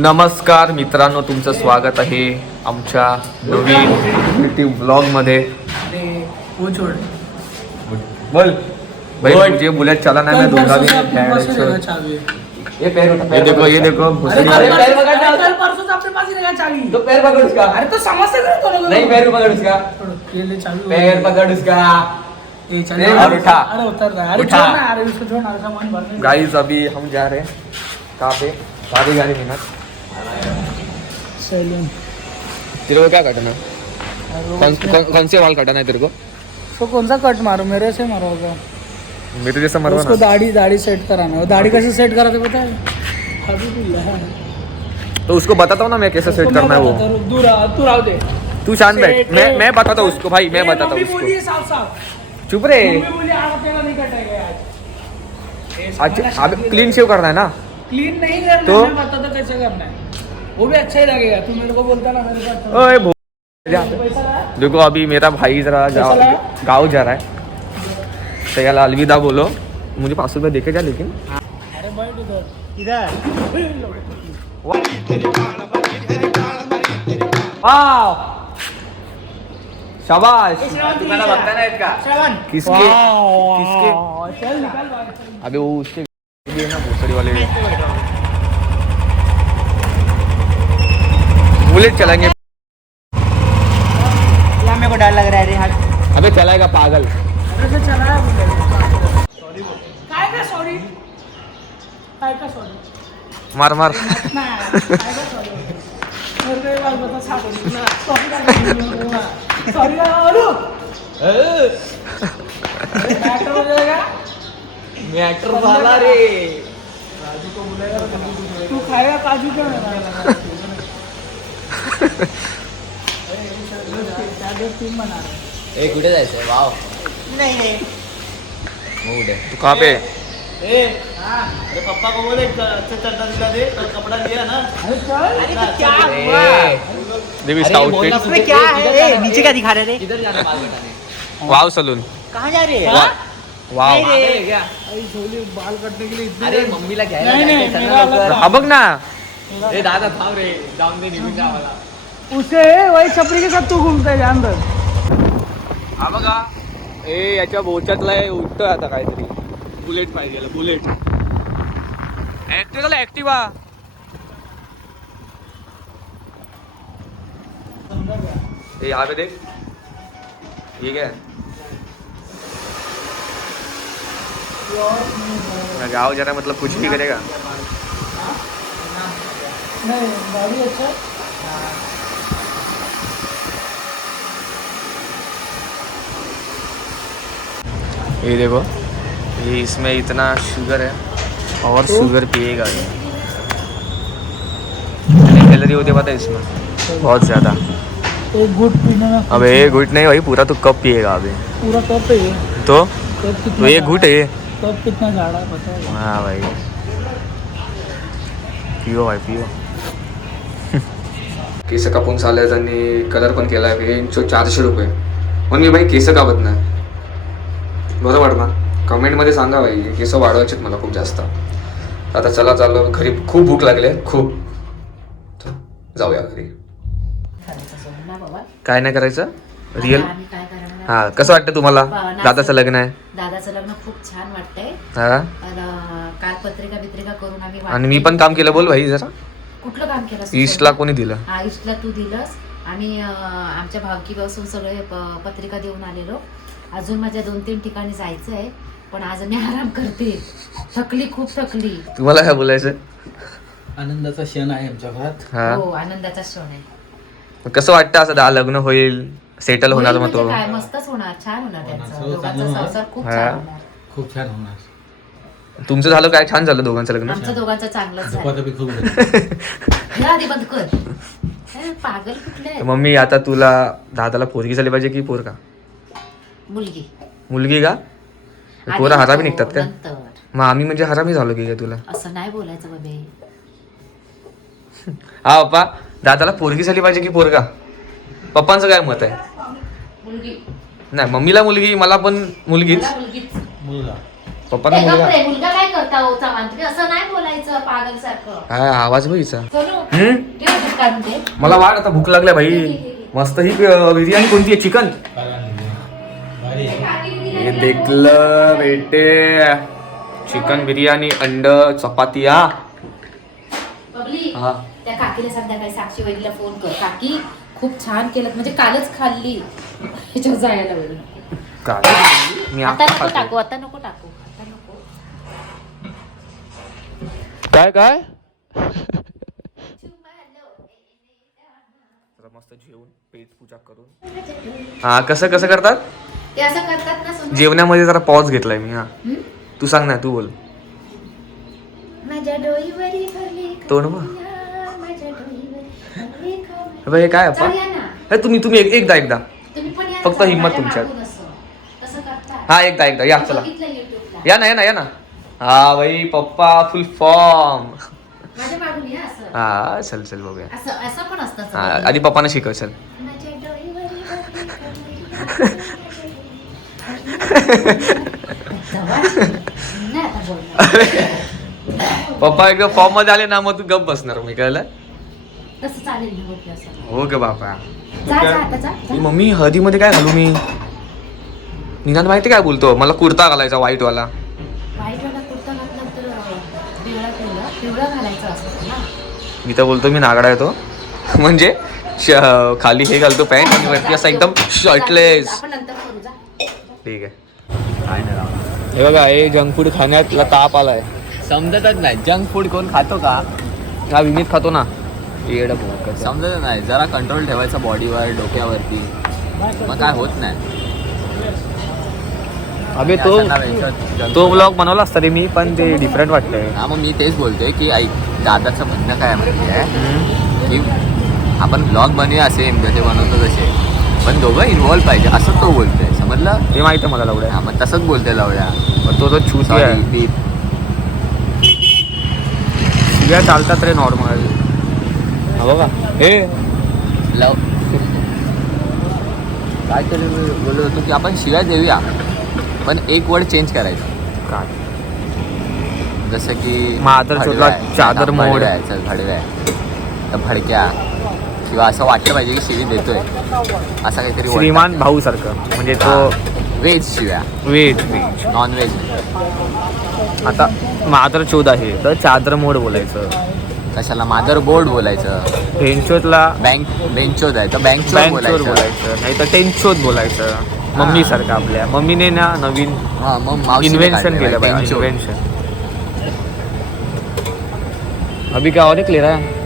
नमस्कार मित्रांनो, तुमचं स्वागत आहे आमच्या नवीन ब्लॉगमध्ये. बोल भाई, मुझे बुलेट चलाना है, मैं दूंगा भी नहीं. ये देखो परसों आपके पास ही रहेगा चाबी. तो पैर पकड़ उसका. अरे तो समझते करो नहीं, पैर पकड़ उसका. ये ले चाबी. पैर पकड़ उसका. ये चाबी. और उठा. अरे उतर रहा है. अरे उठा. छोड़ना, अरे उसको छोड़ना, सामान भरने. गाइस अभी हम जा रहे हैं कहाँ पे, शादी गाड़ी में ना. सैलून. तेरे को क्या काटना है? कौन से वाल काटना है तेरे को? तो कौन सा कट मारो, मेरे से मारोगा. मेरे जैसा मरवा उसको ना. दाढ़ी सेट कराना है. दाढ़ी कैसे सेट कराते पता है? अभी तो उसको बताता हूँ ना मैं कैसे सेट करना है वो. तू राव दे. तू शांत बैठ, मैं बताता हूँ उसको भाई, मैं बताता हूँ बोलिए उसको. साफ साफ. चुप रे. मम्मी बोली आज तेरा नहीं कटेगा आज. अच्छा अब क्लीन शेव करना है ना. क्लीन नहीं करना तो? मैं बताता कैसे करना है. वो भी अच्छा ही लगेगा. तू मेरे को बोलता ना, मेरे को अच्छा ओए लगेगा. पैसा लाया? देखो अभी मेरा भाई जरा गाँव जा रहा है, तो यार अलविदा बोलो. मुझे 500 रुपये देके जा लेकिन. अरे बैठ इधर. वाव शाबाश. तुम्हाला बघता नाहीत का? श्रवण. किसके चल निकल बाहर. अबे वो उसके भी है ना भोसड़ी वाले. बुलेट चलाएंगे. या मेरे को डर लग रहा है रे हाथ. अबे चलाएगा पागल. अरे से चला है. सॉरी बोल. काय का सॉरी? काय का सॉरी? मार मार. नाही काय का सॉरी? मेरे को एक बात बता, सॉरी ना. सॉरी ना बोलो. एक्टर हो जाएगा. मी ऍक्टर झाला रे. तू खाएगा काजू क्यों नहीं? तीन बना रहे. ए कुठे जायचंय? वाव. नहीं नहीं. मग कुठे? तू कहाँ पे? अरे पापा को बोले अच्छा चड्डा दिला दे और कपड़ा लिया ना. अरे चल. अरे तो क्या ए, हुआ? देख इसका अरे बोलना आउटफिट. तुझे क्या है? नीचे क्या दिखा रहे रे? किधर जाना बाल कटाने? Wow salon. कहाँ जा रहे हैं? वाव. नहीं रे. क्या? अरे झोली बाल काटने के लिए इतने. अरे मम्मीला घ्यायला नाही, नाही, जायचंय, चल मेरा ना लवकर. हा बघ ना. ए दादा थांब रे. जाऊन दे निघून जा मला. उसे वही छपरी के साथ तू घूमता है अंदर. हा बघा. ए याच्या बोचातला उठतोय आता काहीतरी. बुलेट पाहिजे बुलेट. ऍक्टिव्हा ऍक्टिव्हा. ये यहाँ पे देख, ये क्या है? गाँव जा रहा है मतलब कुछ भी करेगा. नहीं गाड़ी अच्छा. ये देखो, ये इसमें इतना शुगर है और शुगर पिएगा ये. कैलोरी होते पता है इसमें बहुत ज़्यादा. एक गुट पीने में अब एक घुट नहीं भाई, पूरा तो कप पिएगा अभी. पूरा कप है. तो कप तो कितना एक घुट है. कप कितना झाड़ा है पता है? हाँ भाई, पिओ भाई पिओ. केस कापून झाले, त्यांनी कलर पण केला आहे. 400 रुपये. पण मी भाई केस कापत नाही. बरोबर ना? कमेंटमध्ये सांगा भाई, केस वाढवायचे मला खूप जास्त. आता चला चाललो घरी, खूप भूक लागली आहे खूप. जाऊया घरी. काय नाही करायचं रिअल. हा कसं वाटतं तुम्हाला? दादाचं लग्न आहे. दादाचं लग्न खूप छान वाटतंय. हा काल पत्रिका करून आम्ही आणि मी पण काम केलं. बोल भाई जरा. कुठलं काम केलं? ईस्टला कोणी दिलं? हा ईस्टला तू दिलंस. आम्ही आमच्या भावकीपासून सगळे पत्रिका देऊन आलेलो. अजून माझ्या 2-3 ठिकाणी जायचं आहे, पण आज मी आराम करते. खूप थकली. तुम्हाला काय बोलायचं? आनंदाचा क्षण आहे आमच्या घरात. हा हो आनंदाचा क्षण आहे. कसं वाटतं असं लग्न होईल, सेटल होणार मग तो? म्हणजे काय मस्तच होणार, छान होणार त्यांचं. होणार, दोघांचा होणार. संसार खूप हा. छान होणार. खूप छान होणार. तुमचं झालं काय? छान झालं दोघांचं लग्न. आमचं दोघांचं चांगलंच झालं. दुपारचं बी खूप झालं. हे आधी बंद कर. हे पागल कुठले आहे? मम्मी आता तुला दादाला पोरगी झाली पाहिजे की पोरगा? मुलगी. मुलगी का? आधी पोरं हरामी नको, निघतात का? नंतर. मग आम्ही म्हणजे हरामी झालो की काय तुला? असं नाही बोलायचं बाबे. हा पप्पा, दादाला पोरगी झाली पाहिजे की पोरगा? पप्पांचं काय मत आहे? मुलगी. नाही मम्मीला मुलगी, मला पण मुलगीच. मला मुलगीच. मुलगा. पप्पांना ए, गप्प मुलगा. रे, मुलगा काय करतो? बताओ चव्हाण, तुम्ही असं नाही बोलायचं पागल सारखं. काय आवाज बघितला. चलो हम्म? ठेव ते काढून ते. मला वाट आता भूक लागल्या भाई. मस्त ही बिर्याणी कोणती आहे? चिकन. हे देखलं बेटे, चिकन बिर्याणी, अंड, चपाती. हा बबली, हा. त्या काकीला संध्याकाळी साक्षी वहिनीला फोन कर. काकी खूप छान केलं, म्हणजे कालच खाल्ली. ह्याच्यावर जायला वेळ नको. काय मी आता आता नको खातो. टाकू, आता नको टाकू, आता नको. काय काय मस्त जेवून पेट पूजा करून. हा कसं कसं करतात ते असं करतात ना सोनू. जेवणामध्ये? जरा पॉज घेतलाय मी. हा हम्म? तू सांग ना, तू बोल. माझ्या डोईवरी भरली तोंड बघ. कन्या, माझ्या डोईवरी भरली कन्या. अबे, हे काय अप्पा? चल या ना. हे तुम्ही एकदा तुम्ही पण या फक्त ना, हिम्मत माझ्या तुमच्यात. मागून असं. तसं करतात. हा एकदा या चला. बघितलं YouTubeला. या ना. हा भाई पप्पा फुल फॉर्म. माझ्या मागून या असं. हा चल बघूया. असं असं पण असतं हा, असं. आधी पप्पांना शिकव. चल माझ्या डोईवरी भरली कन्या. जवळ. नाही आता बोलणार. पप्पा एकदम फॉर्म मध्ये आले ना, मग तू गप बसणार. मी कळलं. तसं चालेल ना बोलते असं. हो ग बापा. जा आता जा. मम्मी हळदीमध्ये काय घालू मी? निनाद माहिती काय बोलतो, मला कुर्ता घालायचा व्हाईट वाला. वाईटवाला कुर्ता घातला तर पिवळा घालायचा असतो ना. मी तर बोलतो मी नागडा येतो. म्हणजे खाली हे घालतो पॅन्ट आणि वरती असा एकदम शर्टलेस. आपण नंतर करू. जा. ठीक आहे. हे बघा, हे जंक फूड खाण्यातला ताप आलाय. समजतच नाही जंक फूड कोण खातो का? हा विनीत खातो ना. येडं समजत नाही. जरा कंट्रोल ठेवायचा बॉडीवर, डोक्यावरती, मग काय होत नाही. अबे तो ब्लॉग बनवला असता रे मी, पण ते डिफरंट वाटतंय. हा मग मी तेच बोलतोय की ऐक, दादाचं म्हणणं काय माहिती आहे की आपण ब्लॉग बनवूया असे जसे बनवतो तसे, पण दोघं इन्व्हॉल्व पाहिजे असं तो बोलतोय. समजलं? ते माहिती आहे मला लवड्या. हा मग तसंच बोलतोय लवड्या. पण तो छूट सॉरी शिव्या चालतात रे नॉर्मल. हा बघा हे लव काय केलं बोलत होतो की आपण शिव्या देऊया, पण एक वर्ड चेंज करायचं. काय जसं की मादर चोदला चादर मोड. भडव्या तर भडक्या, किंवा असं वाटलं पाहिजे की शिवी देतोय असं काहीतरी word श्रीमान टाकायचं. भाऊ सारखं. म्हणजे तो व्हेज शिव्या, वेज. Non veg. आता मादर चोद आहे तर चादर मोड बोलायचं. कशाला मादर बोर्ड बोलायचं. बेंचोदला बेंचोद आहे तर बँकचोद बँकचोर बोलायचं. बोलायचं, नाही तर टेन्चोद बोलायचं. मम्मी सारखं आपल्या मम्मीने ना नवीन हा मग मावशीने इन्व्हेन्शन काढलंय, केलं पाहिजे. बेंचोद. इन्व्हेन्शन. अभी क्या और एक ले रहा है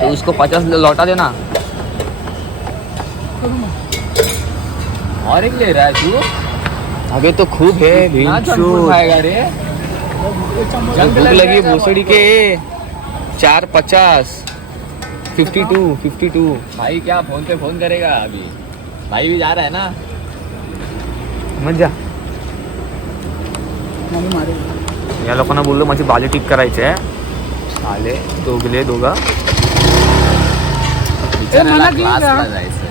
तो उसको 50 लौटा देना. और एक ले रहा है तू? अबे तो खूब है ना जंक फूड बेंचोद. खाएगा रे. भूख लगी भोसड़ी के. 4.50 52 भाई क्या फोन पे फोन करेगा अभी? भाई भी जा रहा है ना. मजा. या लोकांना बोललो माझी बाली टिक करायची आहे. आले दोघं. बिचाऱ्याला क्लासला जायचंय.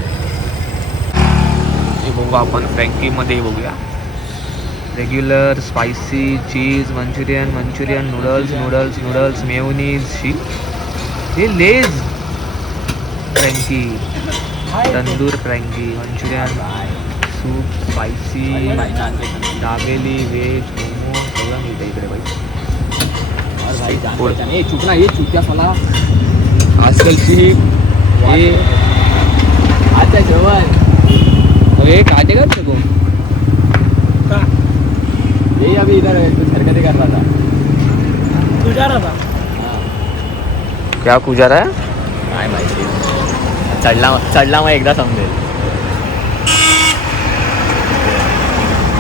हे बघू आपण फ्रँकीमध्ये बघूया. Regular, spicy, cheese, manchurian, noodles, mayonnaise. हे Lay's frankie, tandoor frankie, manchurian, soup, spicy, dabeli, veg, momo सगळं मिळतं इकडे बाई. और भाई जान फूड. पहचान. ये चुप ना, ये चुत्या फला. आजकालची हे आता जेवण हे काटे का तू? ये अभी इधर कुछ हरकतें कर रहा था. तुझ्या रहा. क्या कुजा रहा है? काय माहिती. चढला मग एकदा समजेल.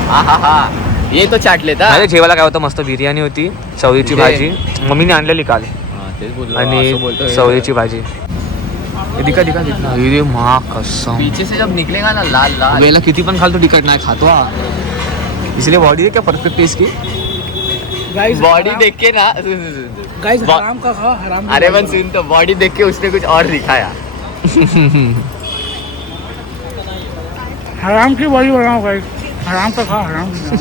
हा ये तो चाट लेता. अरे जेवायला काय होतं, मस्त बिर्याणी होती, चवळीची इथे? भाजी मम्मीने आणलेली काल, तेच बोललो. आणि चवळीची भाजी. दिखा अरे मा कसम. पीछे से जब निकलेगा ना लाल लाल. वेला किती पण खाल तो तिखट नाही खातो हा. इसलिए बॉडी क्या परफेक्ट है इसकी. बॉडी देख के ना. गाइस हराम का खाओ, हराम का अरे खाओ. बन सुन तो बॉडी देख के उसने कुछ और दिखाया. हराम की बॉडी बनाओ गाइस. हराम का खाओ, हराम की खाओ.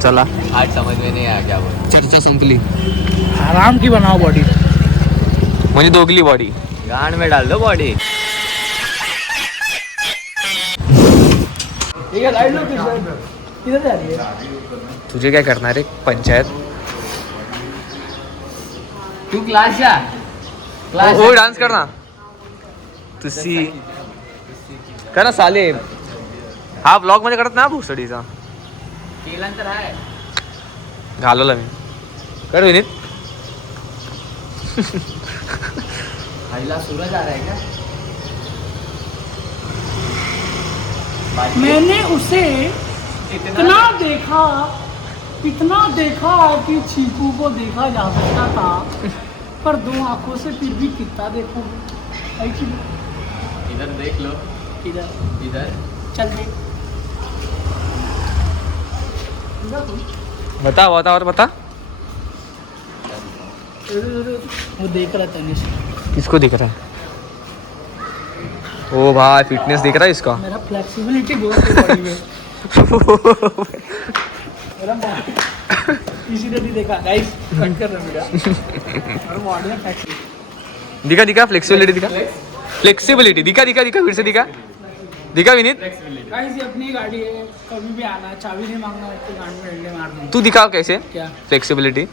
चला आज समज में नहीं आया क्या बोल. चर्चा संपली. आराम की बनाओ बॉडी. म्हणजे दोघली बॉडी. गांड में डाल दो बॉडी. ठीक है लाइट लो किधर जा रही है. तुझे काय करणार आहे पंचायत. तू क्लास जा. हो डान्स कर ना. तुसी कर ना साले. हा ब्लॉग मध्ये करत ना भुसडीचा. केल्यानंतर आहे. घालवला मी. कर विनीत. आईला सूरज आ रहा है क्या. मैंने उसे इतना देखा कि चीकू को देखा जा सकता था, पर 2 आंखों से फिर भी कितना देखोगे. है कि नहीं? इधर देख लो. इधर चल दे. बता बता और बता. वो देख रहा था तनिष. किसको दिख रहा है. ओ भाई फिटनेस दिख रहा है इसका. मेरा फ्लेक्सिबिलिटी बहुत है बॉडी में. मेरा किसी ने नहीं देखा गाइस. कट कर रहा मेरा. और बॉडी में फ्लेक्सिबिलिटी. दिखा दिखा फ्लेक्सिबिलिटी दिखा. फ्लेक्सिबिलिटी दिखा दिखा दिखा फिर से दिखा. दिखा विनीत. गाइस ये अपनी गाड़ी है, कभी भी आना. चाबी नहीं मांगना है, गाड़ी में डंडे मार देंगे. तू दिखा कैसे क्या. फ्लेक्सिबिलिटी.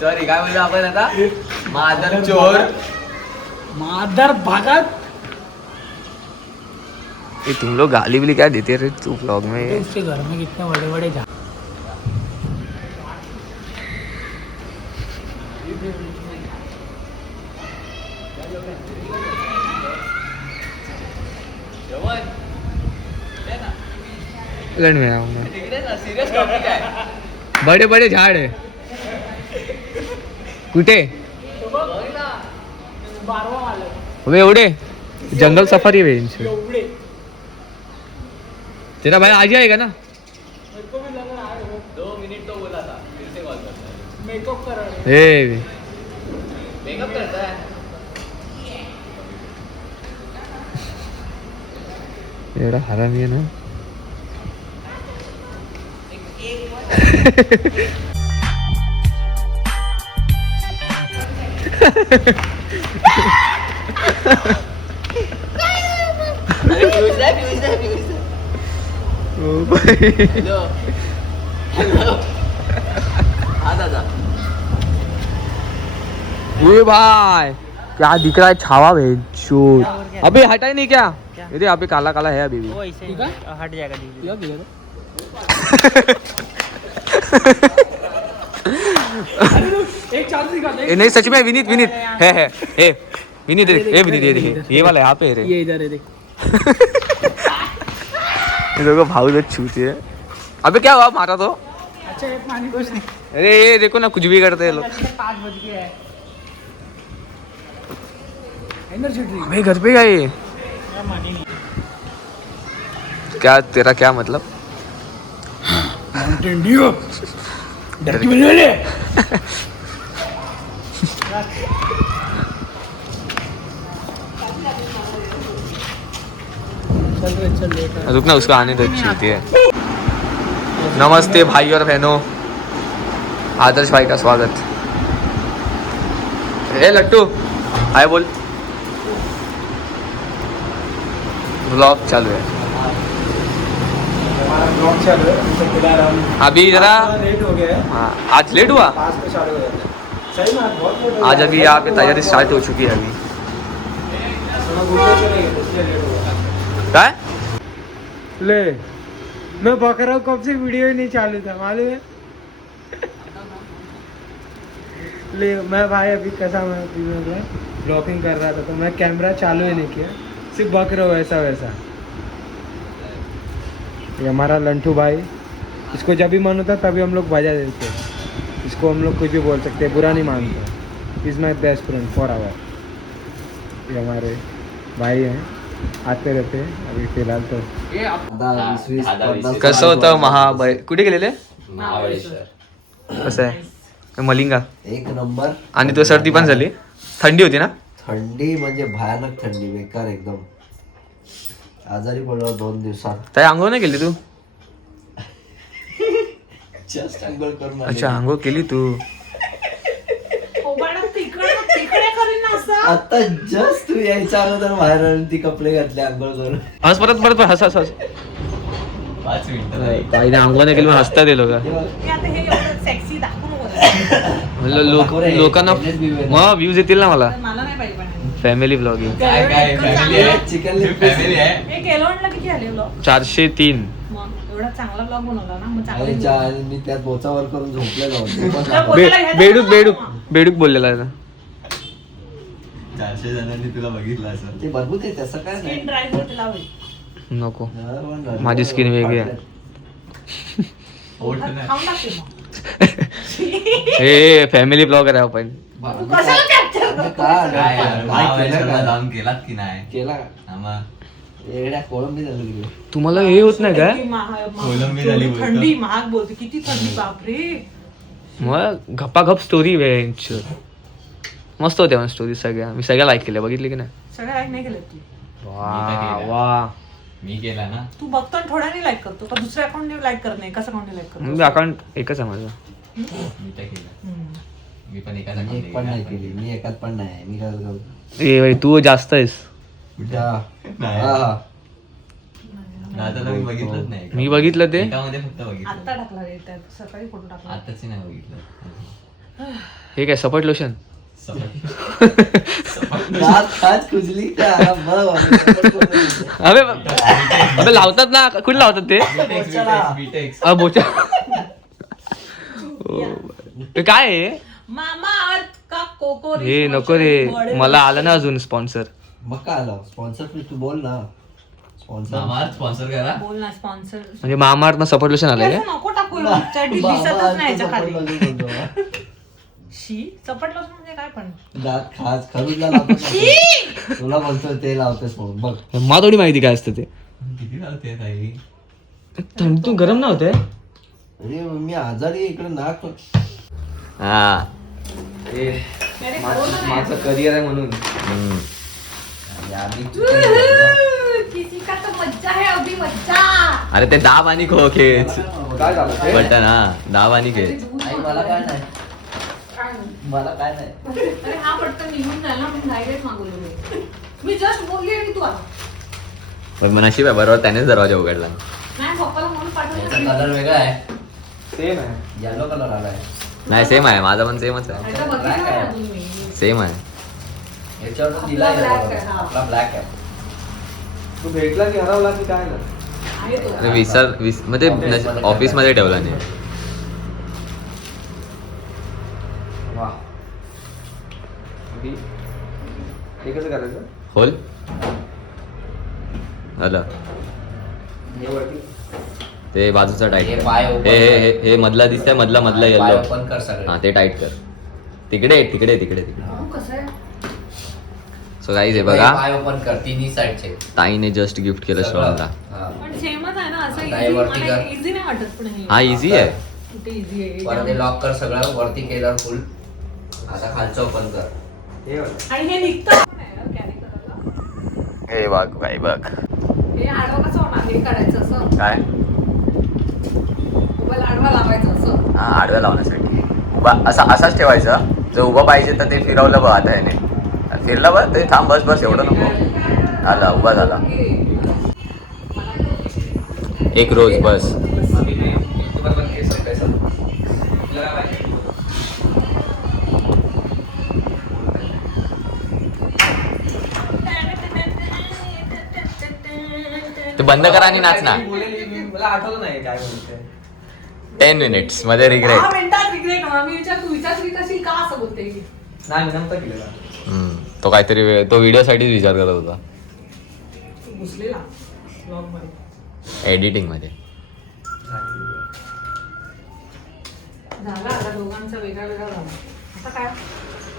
सॉरी काय बोललो आपण आता. मादर चोर. मादर भगत. ये तुम लोग गाली बिली क्या देते रहे तू ब्लॉग तो में. उसके घर में कितने बड़े बड़े जा. लड़ में आऊंगा. सिरियस टॉपिक आहे. बड़े बड़े झाड है. कुठे. 12वां वाला अबे एवढे जंगल सफारी है इनसे. एवढे. तेरा भाई आज ही आएगा ना. मेरे को भी लग रहा है वो 2 मिनट तो बोला था. फिर से कॉल करता है. मेकअप कर रहा है. ए मेकअप करता है. एवढा हरामी आहे ना. हेलो. हाँ दादा. ये भाई क्या दिख रहा है छावा भेज. अबे हटा ही नहीं क्या. ये यहाँ पे काला काला है अभी भी. ठीक है हट जाएगा दीजिए. एक चार्ज दिखा दे. नहीं सच में विनीत विनीत है ए विनीत देख. ए विनीत ये देख ये वाला यहाँ पे है रे. ये इधर है देख. ये लोगों भाव लोग छूते है. अबे क्या हुआ मारा तो. अच्छा एक पानी कुछ नहीं. अरे ये देखो ना कुछ भी करते हैं लोग. 5 बज गए है. Energy drink. अबे घर पे गए. क्या तेरा क्या मतलब. Mountain Dew. डर की बने ले. चल लेट. रुक ना उसको आने दो छूती है. नमस्ते भाई और बहनों. आदर्श भाई का स्वागत. ए लट्टू हाय बोल. ब्लॉग चालू है अभी जरा. लेट हो गया है. हाँ आज लेट हुआ. 5 पे चालू हो जाता है. सही में आज बहुत लेट हो आज अभी यहाँ पे तैयारी स्टार्ट हो चुकी है अभी. थोड़ा घूमने चले गए इसलिए लेट हो गया. क्या है? ले मैं बक रहा हूँ कब से वीडियो ही नहीं चालू था मालूम है. ले मैं भाई अभी कैसा मैं ब्लॉगिंग कर रहा था तो मैं कैमरा चालू ही नहीं किया. सिर्फ बक रहा हूँ वैसा वैसा. ये हमारा लंटू भाई. इसको जब भी मन होता तभी हम लोग बजा देते. इसको हम लोग कुछ भी बोल सकते हैं बुरा नहीं मानते. Is my best friend for आवर. ये हमारे भाई हैं आते रहते हैं. अभी फिलहाल तो कसं होतं महाबळ कुठे गेलेले. महाबळेश्वर. कसं आहे मलिंगा. एक नंबर. आणि तो सर्दी पण झाली. थंडी होती ना. थंडी म्हणजे भयानक थंडी बेकार एकदम. आजारी पडलो 2 दिवसात. ताई आंघोळ नाही केली तू? जस्ट अंघोळ करून आले. अच्छा आंघोळ केली तू. तिकडे करीन असं. आता जस्ट तू यायच्या अगोदर बाहेर आली, ती कपडे घातले अंघोळ करून. हस परत परत हस हस हस. 5 मिनिटं ताईने आंघोळ नाही केली, हसता ते लोक. मी आता हे एवढं सेक्सी दाखवून बोलते. लोकांना मग व्ह्यूज येतील ना मला. मला नाही पाहिजे पण फॅमिली ब्लॉगिंग काय काय फॅमिली आहे, चिकन फॅमिली आहे. हे केलवणला किती आले ब्लॉग? 403. मग एवढा चांगला ब्लॉग बनवला ना, मग चांगले आणि मी त्यात बोचावर करून झोपलेलो बेडूक बोललेला आहे ना. 400 जणांनी तुला बघितलं असं. ते भरपूर आहे, तसं काय नाही. स्किन ड्राय होते लावायची. नको माझी स्किन वेगळी आहे. पोट नाही. खाऊन टाकते मग. हे फॅमिली ब्लॉगर आहे आपण. तू कशाला कॅप्चर काय यार, महाबळेश्वरला जाऊन केलात की नाही? केला हा मग. एवढ्या कोळंबी झालं तिकडे. तुम्हाला हे होत नाही काय? कोलंबी झाली बोलतो. थंडी महाग बोलते, किती थंडी बापरे. मग गपागप स्टोरी वेंच मस्त होत्या मग स्टोरी सगळ्या. मी सगळ्या लाईक केल्या, बघितली की नाही? सगळ्या लाईक नाही केले तू. वा वा. मी केला ना. तू बघतो आणि थोड्याने लाईक करतो का दुसऱ्या अकाउंटने लाईक करत नाही? कसं अकाउंटने लाईक करतो? मी अकाउंट एकच आहे माझं. मी तर केलं. मी पण एकाच मी एक पण नाही केली, मी एकात पण नाही. मी काय करतो ए तू जास्त आहेस. दादाला मी बघितलंच नाही. मी बघितलं ते. एकामध्ये फक्त बघितलं. आता टाकला रे त्यात, सकाळी फोटो टाकला. आताच नाही बघितलं. हे काय सपट लोशन? खात खुजली का अबे अबे लावतात ना, कुठे लावतात ते? बोचा. हे काय आहे? मामा अर्थ का कोको हे नको रे, मला आलं ना अजून स्पॉन्सर. मग काय आलं स्पॉन्सर? तू बोल ना स्पॉन्सर. स्पॉन्सर करा. बोल ना स्पॉन्सर. म्हणजे मामाअर्थ सपट लोशन आलंय का? नको टाकू चड्डी दिसतच नाही याच्या खाली. शी चपट लसूण म्हणजे काय पण? दात खास खरूजला लावतो. तुला बोलतोय ते लावतेस म्हणून बघ. मला थोडी माहिती काय असतं ते. किती लावते ताई? थंडी तू गरम नव्हते? अरे मी आजारी आहे, इकडे नाक हा. माझं करिअर आहे म्हणून. किसी का तो मज्जा है अभी मज्जा. अरे ते दाब आणि खो खेच काय झालं ते? बटन. हा दाब आणि खेच. मला काय नाही, मला काय नाही. अरे हा पटकन निघून झाला म्हणून डायरेक्ट मागवलं मी जस्ट बोलली आणि तू आला. पण मग नशीब आहे, बरोबर त्यानेच दरवाजा उघडला. नाही पप्पाला म्हणून पाठवलं. कलर वेगळा आहे, सेम आहे. येलो कलर आलाय. नाही सेम आहे, माझा पण सेमच आहे. आता बघितलं ना अजून मी. सेम आहे. याच्यावर पण दिलाय आपला black आहे, हा. आपला ब्लॅक आहे. तू भेटला की हरवला की काय ना? आहे तो. अरे म्हणजे ऑफिस मध्ये ठेवला नाही. वा. हे कसं करायचं? खोल झालं. हे वरती. ते बाजूचा टाईट. हे पाय open हे मधला दिसतंय, मधला पाय येल्लो. open कर सगळे. हा ते टाईट कर. तिकडे तिकडे तिकडे तिकडे. हो, कसं आहे? सो गाईज हे बघा, पाय ओपन कर तिन्ही साईडचे. ताईने जस्ट गिफ्ट केलं श्रवणला. हा. पण सेमच आहे ना, असं आता हे वरती कर. इझी नाही वाटत पण हे. हा इझी आहे. कुठे इझी आहे? वरती लॉक कर सगळं, वरती केलं फुल. आता खालचं ओपन कर. हे वाला. आणि हे निघतं पण आहे यार, carry करायला. हे बघ काय बघ हे आडवा कसं होणार? हे काढायचं असं. काय. मोबाईल आडवा लावायचं असं. हा आडव्या लावण्यासाठी उभा असाच ठेवायचा. जर उभं पाहिजे तर ते फिरवलं बघ आता ह्याने. फिरलं बघ ते. थांब बस बस एवढं नको. झाला उभा झाला. एक रोज बस. ते बंद करा आणि नाच ना. मला आठवलं नाही काय बोलते. 10 minutes मध्ये रिग्रेट. 10 मिनिटात रिग्रेट होणार. मी तू विचारली कशी का असं बोलते की? नाही मी नव्हता केलेला. तो काहीतरी तो व्हिडिओ साठीच विचार करत होता. तू घुसलेला ब्लॉग मध्ये. एडिटिंग मध्ये. झाला आता दोघांचा वेगळा वेगळा झाला. आता काय?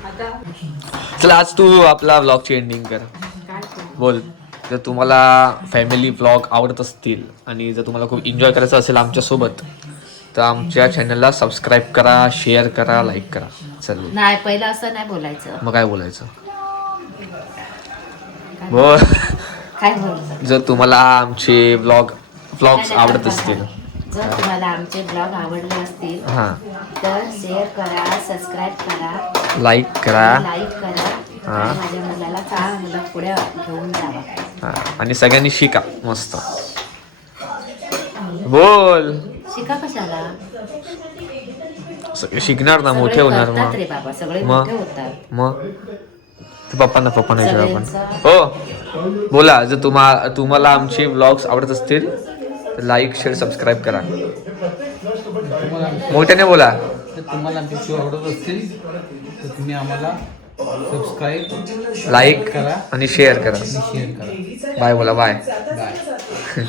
आता चला आज तू आपला व्लॉगची एंडिंग कर. काय करू? बोल. जर तुम्हाला फॅमिली व्लॉग आवडत असतील आणि जर तुम्हाला खूप एन्जॉय करायचं असेल आमच्यासोबत तर आमच्या चॅनलला सबस्क्राईब करा, शेअर करा, लाईक करा. चल नाही पहिलं असं नाही बोलायचं. मग काय बोलायचं? बोल. काय बोलतो जर तुम्हाला आमचे व्लॉग्स आवडत असतील जर तुम्हाला आमचे ब्लॉग आवडले असतील हां तर शेअर करा, सबस्क्राईब करा, लाईक करा लाईक करा हा. आणि माझ्या मुलाला चांगलं पुढे घेऊन जावा. हां आणि सगळ्यांनी शिका मस्त बोल शिका कशाला? शिकणार ना मोठे सगळे होणार करतात मग रे बाबा, सगळे मग? मोठे होतात. मग ते पप्पांना विचारू आपण सगळ्यांचा- हो बोला जर तुम्हाला आमचे व्लॉग्स आवडत असतील तर लाईक शेअर सबस्क्राईब करा मोठ्याने बोला तर तुम्हाला आमचे शो आवडत असतील तर तुम्ही आम्हाला सबस्क्राईब लाईक करा आणि शेअर करा आणि शेअर करा. बाय बोला बाय बाय.